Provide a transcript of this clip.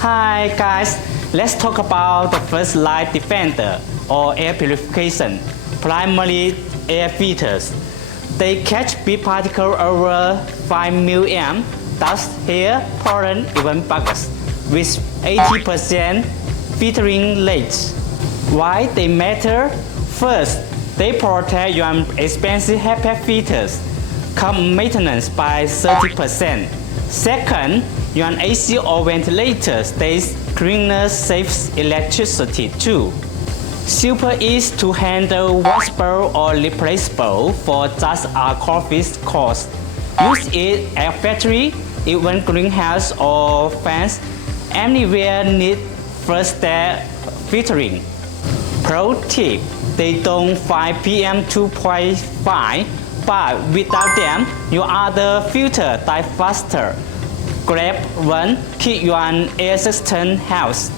Hi guys, let's talk about the first line defender or air purification, primarily air filters. They catch big particles over 5 mm, dust, hair, pollen, even bugs, with 80% filtering rate. Why they matter? First, they protect your expensive HVAC filters, cut maintenance by 30%. Second, your AC or ventilator stays cleaner, saves electricity too. Super easy to handle, washable or replaceable for just a coffee cost. Use it at factory, even greenhouse or fence. Anywhere need first step filtering. Pro tip: they don't find PM 2.5, but without them, your other filter die faster. Grab one, keep your air system healthy.